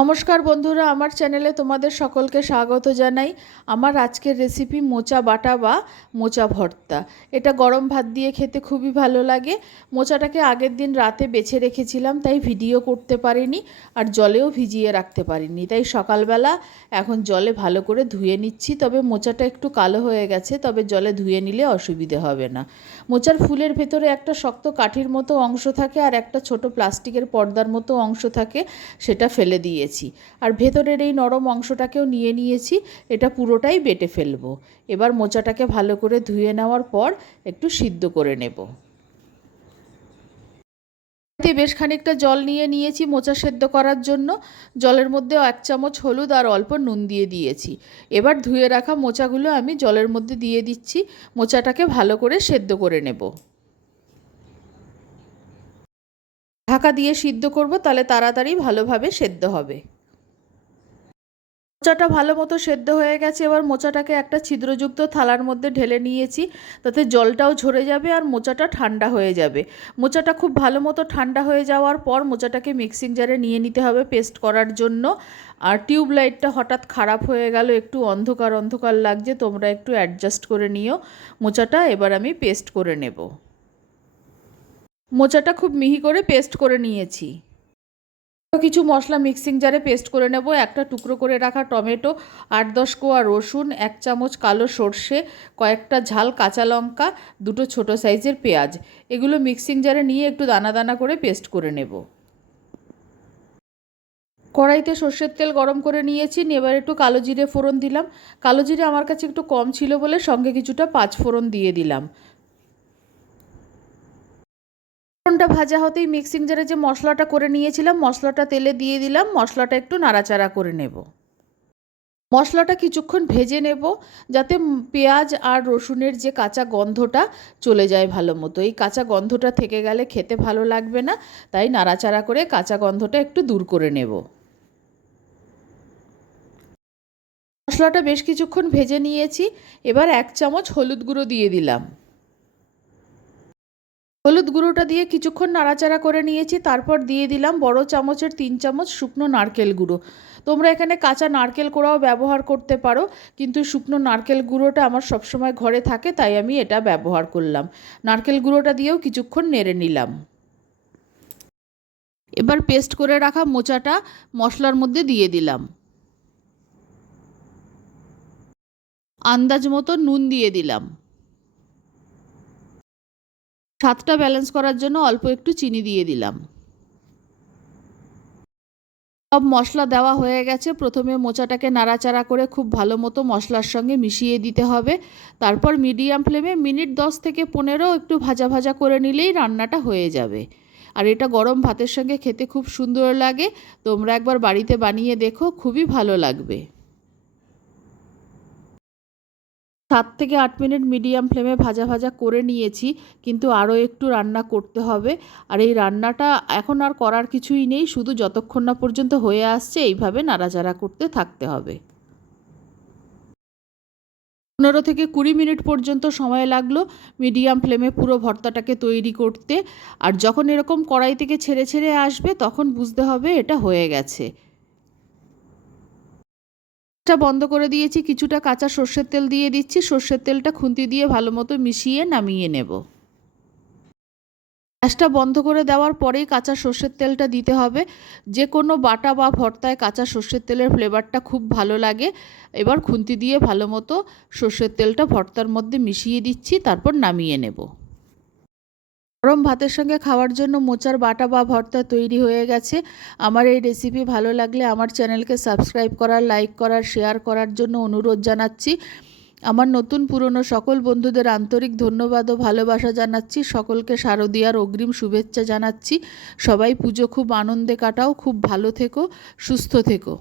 নমস্কার বন্ধুরা, আমার চ্যানেলে তোমাদের সকলকে স্বাগত জানাই। আমার আজকের রেসিপি মোচা বাটা বা মোচা ভর্তা। এটা গরম ভাত দিয়ে খেতে খুবই ভালো লাগে। মোচাটাকে আগের দিন রাতে বেছে রেখেছিলাম, তাই ভিডিও করতে পারিনি আর জলেও ভিজিয়ে রাখতে পারিনি। তাই সকালবেলা এখন জলে ভালো করে ধুয়ে নিচ্ছি, তবে মোচাটা একটু কালো হয়ে গেছে, তবে জলে ধুয়ে নিলে অসুবিধে হবে না। মোচার ফুলের ভেতরে একটা শক্ত কাঠির মতো অংশ থাকে আর একটা ছোট প্লাস্টিকের পর্দার মতো অংশ থাকে, সেটা ফেলে দিয়েছি। আর ভেতরের এই নরম অংশটাকেও নিয়ে নিয়েছি, এটা পুরোটাই বেটে ফেলব। এবার মোচাটাকে ভালো করে ধুয়ে নেওয়ার পর একটু সিদ্ধ করে নেব। বেশ খানিকটা জল নিয়ে নিয়েছি মোচা সেদ্ধ করার জন্য। জলের মধ্যে এক চামচ হলুদ আর অল্প নুন দিয়ে দিয়েছি। এবার ধুয়ে রাখা মোচাগুলো আমি জলের মধ্যে দিয়ে দিচ্ছি। মোচাটাকে ভালো করে সেদ্ধ করে নেব। ঢাকা দিয়ে সিদ্ধ করব, তাহলে তাড়াতাড়ি ভালোভাবে সেদ্ধ হবে। মোচাটা ভালো মতো সেদ্ধ হয়ে গেছে, এবার মোচাটাকে একটা ছিদ্রযুক্ত থালার মধ্যে ঢেলে নিয়েছি, তাতে জলটাও ঝরে যাবে আর মোচাটা ঠান্ডা হয়ে যাবে। মোচাটা খুব ভালো মতো ঠান্ডা হয়ে যাওয়ার পর মোচাটাকে মিক্সিং জারে নিয়ে নিতে হবে পেস্ট করার জন্য। আর টিউব লাইটটা হঠাৎ খারাপ হয়ে গেল, একটু অন্ধকার অন্ধকার লাগছে, তোমরা একটু অ্যাডজাস্ট করে নিও। মোচাটা এবার আমি পেস্ট করে নেব। মোচাটা খুব মিহি করে পেস্ট করে নিয়েছি। কিছু মশলা মিক্সিং জারে পেস্ট করে নেব। একটা টুকরো করে রাখা টমেটো, আট দশ কোয়া রসুন, এক চামচ কালো সর্ষে, কয়েকটা ঝাল কাঁচা লঙ্কা, দুটো ছোট সাইজের পেঁয়াজ। এগুলো মিক্সিং জারে নিয়ে একটু দানা দানা করে পেস্ট করে নেব। কড়াইতে সর্ষের তেল গরম করে নিয়েছি। এবার একটু কালো জিরে ফোড়ন দিলাম। কালো জিরে আমার কাছে একটু কম ছিল বলে সঙ্গে কিছুটা পাঁচ ফোড়ন দিয়ে দিলাম। ফোড়নটা ভাজা হতেই মিক্সিং জারে যে মশলাটা করে নিয়েছিলাম, মশলাটা তেলে দিয়ে দিলাম, মশলাটা একটু নাড়াচাড়া করে নেব। মশলাটা কিছুক্ষণ ভেজে নেব, যাতে পেঁয়াজ আর রসুনের যে কাঁচা গন্ধটা চলে যায় ভালো মতো। এই কাঁচা গন্ধটা থেকে গেলে খেতে ভালো লাগবে না, তাই নাড়াচাড়া করে কাঁচা গন্ধটা একটু দূর করে নেব। মশলাটা বেশ কিছুক্ষণ ভেজে নিয়েছি, এবার এক চামচ হলুদ গুঁড়ো দিয়ে দিলাম। হলুদ গুঁড়োটা দিয়ে কিছুক্ষণ নাড়াচাড়া করে নিয়েছি, তারপর দিয়ে দিলাম বড় চামচের তিন চামচ শুকনো নারকেল গুঁড়ো। তোমরা এখানে কাঁচা নারকেল কোড়াও ব্যবহার করতে পারো, কিন্তু শুকনো নারকেল গুঁড়োটা আমার সবসময় ঘরে থাকে, তাই আমি এটা ব্যবহার করলাম। নারকেল গুঁড়োটা দিয়েও কিছুক্ষণ নেড়ে নিলাম। এবার পেস্ট করে রাখা মোচাটা মশলার মধ্যে দিয়ে দিলাম। আন্দাজ মতো নুন দিয়ে দিলাম। স্বাদটা ব্যালেন্স করার জন্য অল্প একটু চিনি দিয়ে দিলাম। সব মশলা দেওয়া হয়ে গেছে। প্রথমে মোচাটাকে নাড়াচাড়া করে খুব ভালো মতো মশলার সঙ্গে মিশিয়ে দিতে হবে। তারপর মিডিয়াম ফ্লেমে মিনিট দশ থেকে পনেরো একটু ভাজা ভাজা করে নিলেই রান্নাটা হয়ে যাবে। আর এটা গরম ভাতের সঙ্গে খেতে খুব সুন্দর লাগে। তোমরা একবার বাড়িতে বানিয়ে দেখো, খুবই ভালো লাগবে। সাত থেকে আট মিনিট মিডিয়াম ফ্লেমে ভাজা ভাজা করে নিয়েছি, কিন্তু আরও একটু রান্না করতে হবে। আর এই রান্নাটা এখন আর করার কিছুই নেই, শুধু যতক্ষণ না পর্যন্ত হয়ে আসছে, এইভাবে নাড়াচাড়া করতে থাকতে হবে। পনেরো থেকে কুড়ি মিনিট পর্যন্ত সময় লাগল মিডিয়াম ফ্লেমে পুরো ভর্তাটাকে তৈরি করতে। আর যখন এরকম কড়াই থেকে ছেড়ে ছেড়ে আসবে, তখন বুঝতে হবে এটা হয়ে গেছে। গ্যাসটা বন্ধ করে দিয়েছি, কিছুটা কাঁচা সর্ষের তেল দিয়ে দিচ্ছি, সর্ষের তেলটা খুন্তি দিয়ে ভালো মতো মিশিয়ে নামিয়ে নেব। গ্যাসটা বন্ধ করে দেওয়ার পরেই কাঁচা সর্ষের তেলটা দিতে হবে। যে কোনো বাটা বা ভর্তায় কাঁচা সর্ষের তেলের ফ্লেভারটা খুব ভালো লাগে। এবার খুন্তি দিয়ে ভালো মতো সর্ষের তেলটা ভর্তার মধ্যে মিশিয়ে দিচ্ছি, তারপর নামিয়ে নেব। গরম ভাতের সঙ্গে খাওয়ার জন্য মোচার বাটা বা ভর্তা তৈরি হয়ে গেছে। আমার এই রেসিপি ভালো লাগলে আমার চ্যানেলকে সাবস্ক্রাইব করার লাইক করার শেয়ার করার জন্য অনুরোধ জানাচ্ছি। আমার নতুন পুরনো সকল বন্ধুদের আন্তরিক ধন্যবাদ ও ভালোবাসা জানাচ্ছি। সকলকে শারদীয়ার অগ্রিম শুভেচ্ছা জানাচ্ছি। সবাই পুজো খুব আনন্দে কাটাও, খুব ভালো থেকো, সুস্থ থেকো।